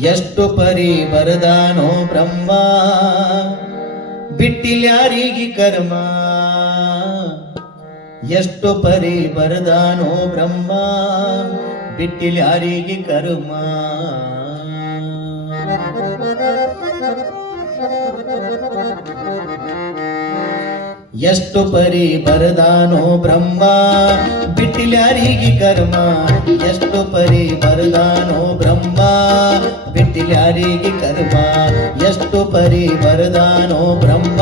ಎಷ್ಟು ಪರಿ ಬರದಾನೋ ಬ್ರಹ್ಮ ಬಿಟ್ಟಿಲ್ಯಾರಿಗೆ ಕರ್ಮ. ಎಷ್ಟು ಪರಿ ಬರದಾನೋ ಬ್ರಹ್ಮ ಬಿಟ್ಟಿಲ್ಯಾರಿಗೆ ಕರ್ಮ. ಎಷ್ಟು ಪರಿ ಬರದಾನೋ ಬ್ರಹ್ಮ ಬಿಟ್ಟಿಲ್ಯಾರಿಗೆ ಕರ್ಮ. ಎಷ್ಟು ಪರಿ ಬರದಾನೋ ಬ್ರಹ್ಮ ಬಿಟ್ಟಿಲ್ಯಾರಿಗೆ ಕರ್ಮ. ಎಷ್ಟು ಪರಿ ಬರದಾನೋ ಬ್ರಹ್ಮ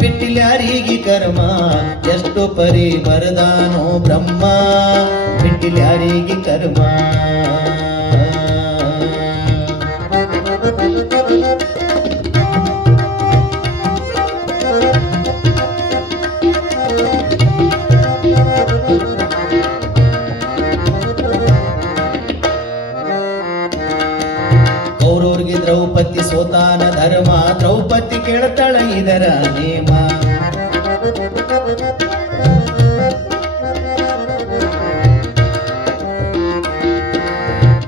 ಬಿಟ್ಟಿಲ್ಯಾರಿಗೆ ಕರ್ಮ. ಎಷ್ಟು ಪರಿ ಬರದಾನೋ ಬ್ರಹ್ಮ ಬಿಟ್ಟಿಲ್ಯಾರಿಗೆ ಕರ್ಮ. ಕೌರವ್ರಿಗೆ ದ್ರೌಪದಿ ಸೋತಾನ ಧರ್ಮ. ದ್ರೌಪದಿ ಕೇಳ್ತಾಳ ಇದರ ನೇಮ.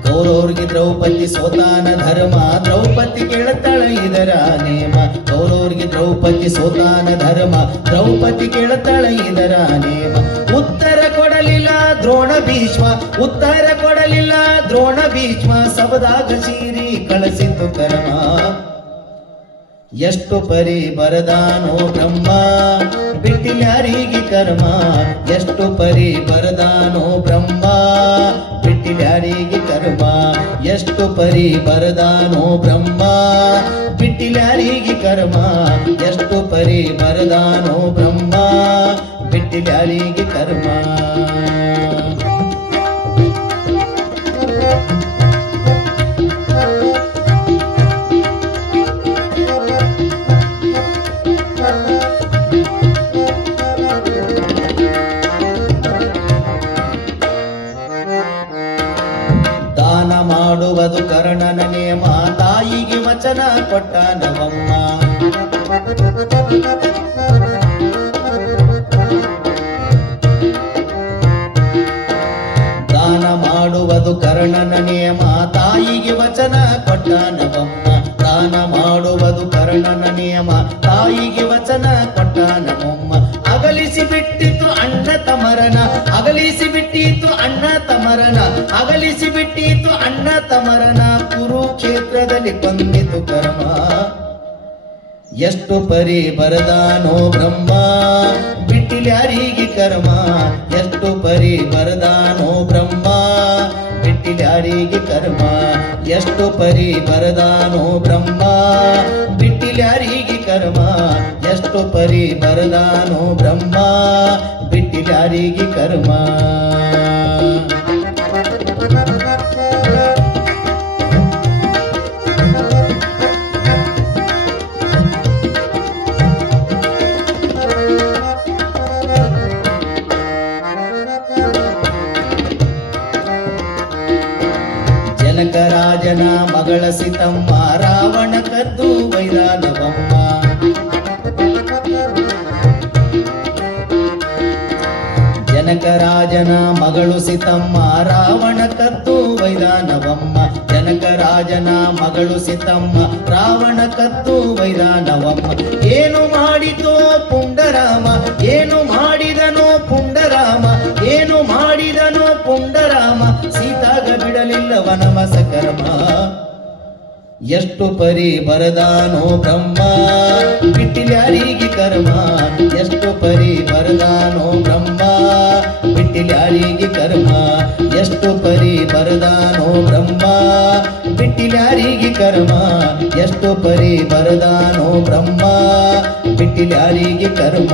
ಕೌರವ್ರಿಗೆ ದ್ರೌಪದಿ ಸೋತಾನ ಧರ್ಮ. ದ್ರೌಪದಿ ಕೇಳ್ತಾಳ ಇದರ ನೇಮ. ಕೌರವ್ರಿಗೆ ದ್ರೌಪದಿ ಸೋತಾನ ಧರ್ಮ. ದ್ರೌಪದಿ ಕೇಳ್ತಾಳ ಇದರ ನೇಮ. ಉತ್ತರ ಕೊಡಲಿಲ್ಲ ದ್ರೋಣ ಭೀಷ್ಮ. ಉತ್ತರ ಕೊಡಲಿಲ್ಲ ದ್ರೋಣ ಭೀಷ್ಮ. ಸಬದಾಗ ಸೀರಿ ಕಳಿಸಿತು ಕರ್ಮ. ಎಷ್ಟು ಪರಿ ಬರದಾನೋ ಬ್ರಹ್ಮ ಬಿಟ್ಟಿಲ್ಯಾರಿಗೆ ಕರ್ಮ. ಎಷ್ಟು ಪರಿ ಬರದಾನೋ ಬ್ರಹ್ಮ ಬಿಟ್ಟಿಲ್ಯಾರಿಗೆ ಕರ್ಮ. ಎಷ್ಟು ಪರಿ ಬರದಾನೋ ಬ್ರಹ್ಮ ಬಿಟ್ಟಿಲ್ಯಾರಿಗೆ ಕರ್ಮ. ಎಷ್ಟು ಪರಿ ಬರದಾನೋ ಬ್ರಹ್ಮ ಬಿಟ್ಟಿಲ್ಯಾರಿಗೆ ಕರ್ಮ. ದಾನ ಮಾಡುವುದು ಕರ್ಣನ ನೇಮ. ತಾಯಿಗೆ ವಚನ ಕೊಟ್ಟ ನವಮ್ಮ. ದಾನ ಮಾಡುವುದು ಕರ್ಣನ ನೇಮ. ತಾಯಿಗೆ ವಚನ ಕೊಟ್ಟ ನವಮ್ಮ. ದಾನ ಮಾಡುವುದು ಕರ್ಣನ ನಿಯಮ. ತಾಯಿಗೆ ವಚನ ಕೊಟ್ಟ ನಮ್ಮಮ್ಮ. ಅಗಲಿಸಿ ಬಿಟ್ಟಿತು ಅಣ್ಣ ತಮರನ. ಅಗಲಿಸಿ ಬಿಟ್ಟಿತು ಅಣ್ಣ ತಮರನ. ಅಗಲಿಸಿ ಬಿಟ್ಟಿತು ಅಣ್ಣ ತಮರನ. ಕುರುಕ್ಷೇತ್ರದಲ್ಲಿ ಕೊಂದಿತು ಕರ್ಮ. ಎಷ್ಟು ಪರಿ ಬರದಾನೋ ಬ್ರಹ್ಮ ಬಿಟ್ಟಿಲ್ಯಾರಿಗೆ ಕರ್ಮ. ಎಷ್ಟು ಪರಿ ಬರದಾನೋ ಬ್ರಹ್ಮ ಬಿಟ್ಟಿಲ್ಯಾರಿಗೆ ಕರ್ಮ. ಎಷ್ಟು ಪರಿ ಬರದಾನೋ ಬ್ರಹ್ಮ ಬಿಟ್ಟಿಲ್ಯಾರಿಗೆ ಕರ್ಮ. ಎಷ್ಟು ಪರಿ ಬರದಾನೋ ಬ್ರಹ್ಮ ಬಿಟ್ಟಿಲ್ಯಾರಿಗೆ ಕರ್ಮ. ಜನಕರಾಜನ ಮಗಳ ಸೀತಮ್ಮ. ರಾವಣ ಕದ್ದು ವೈದ ನವಮ್ಮ. ಜನಕರಾಜನ ಮಗಳು ಸೀತಮ್ಮ. ರಾವಣ ಕದ್ದು ವೈದ ನವಮ್ಮ. ಜನಕರಾಜನ ಮಗಳು ಸೀತಮ್ಮ. ರಾವಣ ಕದ್ದು ವೈದ ನವಮ್ಮ. ಏನು ಮಾಡಿತೋ ಪುಂಡರಾಮ. ಏನು ಮಾಡಿದನೋ ಪುಂಡರಾಮ. ಏನು ಮಾಡಿದನೋ ಪುಂಡರಾಮ. ಸೀತಾಗ ಬಿಡಲಿಲ್ಲ ವನವಾಸ ಕರ್ಮ. ಎಷ್ಟು ಪರಿ ಬರದಾನೋ ಬ್ರಹ್ಮ ಬಿಟ್ಟಿಲ್ಯಾರಿಗೆ ಕರ್ಮ. ಎಷ್ಟು ಪರಿ ಬರದಾನೋ ಬ್ರಹ್ಮ ಬಿಟ್ಟಿಲ್ಯಾರಿಗೆ ಕರ್ಮ. ಎಷ್ಟು ಪರಿ ಬರದಾನೋ ಬ್ರಹ್ಮ ಬಿಟ್ಟಿಲ್ಯಾರಿಗೆ ಕರ್ಮ. ಎಷ್ಟು ಪರಿ ಬರದಾನೋ ಬ್ರಹ್ಮ ಬಿಟ್ಟಿಲ್ಯಾರಿಗೆ ಕರ್ಮ.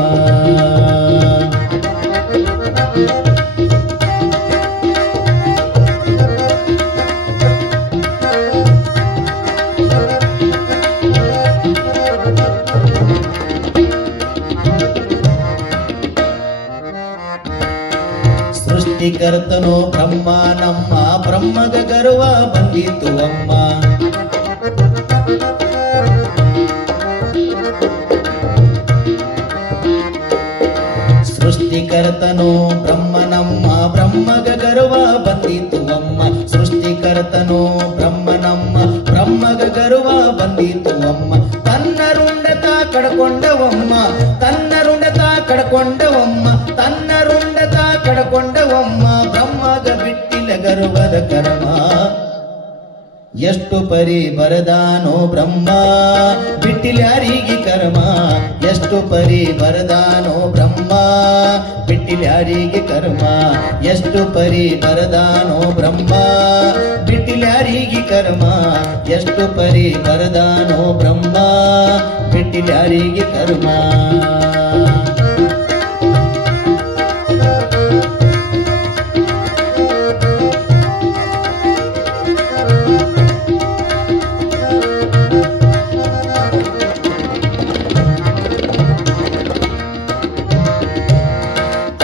ಸೃಷ್ಟಿಕರ್ತನೋ ಬ್ರಹ್ಮ ನಮ್ಮ. ಬ್ರಹ್ಮಗ ಗರ್ವ ಬಂದಿತು ಅಮ್ಮ. ಸೃಷ್ಟಿಕರ್ತನೋ ಬ್ರಹ್ಮ ನಮ್ಮ. ಬ್ರಹ್ಮಗ ಗರ್ವ ಬಂದಿತು ಅಮ್ಮ. ಸೃಷ್ಟಿಕರ್ತನೋ ಬ್ರಹ್ಮ ನಮ್ಮ ಬ್ರಹ್ಮಗ ಗರ್ವ ಬಂದಿತು ಅಮ್ಮ ತನ್ನ ರುಂಡತ ಕಡ್ಕೊಂಡವಮ್ಮ ತನ್ನ ರುಂಡತ ಕಡ್ಕೊಂಡವಮ್ಮ ತನ್ನ ರುಂಡತ ಕಡ್ಕೊಂಡವಮ್ಮ ಬ್ರಹ್ಮಗ ಬಿಟ್ಟಿಲ್ಲ ಗರ್ವದ ಕರ್ಮ ಎಷ್ಟು ಪರಿ ಬರದಾನೋ ಬ್ರಹ್ಮ ಬಿಟ್ಟಿಲ್ಯಾರಿಗೆ ಕರ್ಮ ಎಷ್ಟು ಪರಿ ಬರದಾನೋ ಬ್ರಹ್ಮ ಬಿಟ್ಟಿಲ್ಯಾರಿಗೆ ಕರ್ಮ ಎಷ್ಟು ಪರಿ ಬರದಾನೋ ಬ್ರಹ್ಮ ಬಿಟ್ಟಿಲ್ಯಾರಿಗೆ ಕರ್ಮ ಎಷ್ಟು ಪರಿ ಬರದಾನೋ ಬ್ರಹ್ಮ ಬಿಟ್ಟಿಲ್ಯಾರಿಗೆ ಕರ್ಮ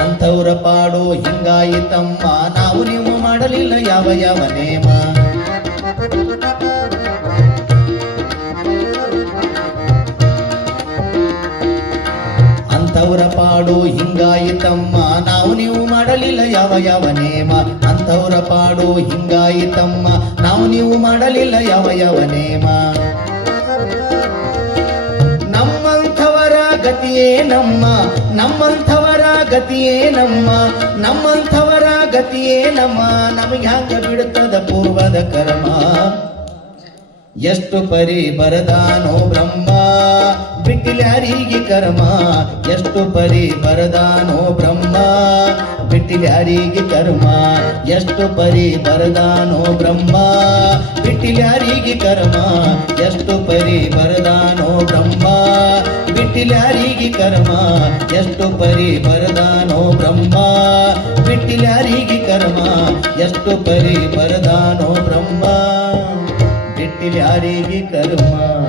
ಅಂಥವ್ರ ಪಾಡು ಹಿಂಗಾಯಿತಮ್ಮ ನಾವು ನೀವು ಮಾಡಲಿಲ್ಲ ಯಾವ ಯಾವ ನೇಮ ಅಂಥವ್ರ ಪಾಡು ಹಿಂಗಾಯಿತಮ್ಮ ನಾವು ನೀವು ಮಾಡಲಿಲ್ಲ ಯಾವ ಯಾವ ನೇಮ ಅಂಥವ್ರ ಪಾಡು ಹಿಂಗಾಯಿತಮ್ಮ ನಾವು ನೀವು ಮಾಡಲಿಲ್ಲ ಯಾವ ಯಾವ ನೇಮ ನಮ್ಮಂಥವರ ಗತಿಯೇ ನಮ್ಮ ನಮ್ಮಂಥವರ ಗತಿಯೇ ನಮ್ಮ ನಮ್ಮಂಥವರ ಗತಿಯೇ ನಮ್ಮ ನಮಗೆ ಹಂಗ ಬಿಡುತ್ತದ ಪೂರ್ವದ ಕರ್ಮ ಎಷ್ಟು ಪರಿ ಬರದಾನೋ ಬ್ರಹ್ಮ ಬಿಟ್ಟಿಲ್ಯಾರಿಗೆ ಕರ್ಮ ಎಷ್ಟು ಪರಿ ಬರದಾನೋ ಬ್ರಹ್ಮ ಬಿಟ್ಟಿಲ್ಯಾರಿಗೆ ಕರ್ಮ ಎಷ್ಟು ಪರಿ ಬರದಾನೋ ಬ್ರಹ್ಮ ಬಿಟ್ಟಿಲ್ಯಾರಿಗೆ ಕರ್ಮ ಎಷ್ಟು ಪರಿ ಬರದಾನೋ ಬ್ರಹ್ಮ ಬಿಟ್ಟಿಲ್ಯಾರಿಗೆ ಕರ್ಮ ಎಷ್ಟು ಪರಿ ಬರದಾನೋ ಬ್ರಹ್ಮ ಬಿಟ್ಟಿಲ್ಯಾರಿಗೆ ಕರ್ಮ ಎಷ್ಟು ಪರಿ ಬರದಾನೋ ಬ್ರಹ್ಮ ಬಿಟ್ಟಿಲ್ಯಾರಿಗೆ ಕರ್ಮ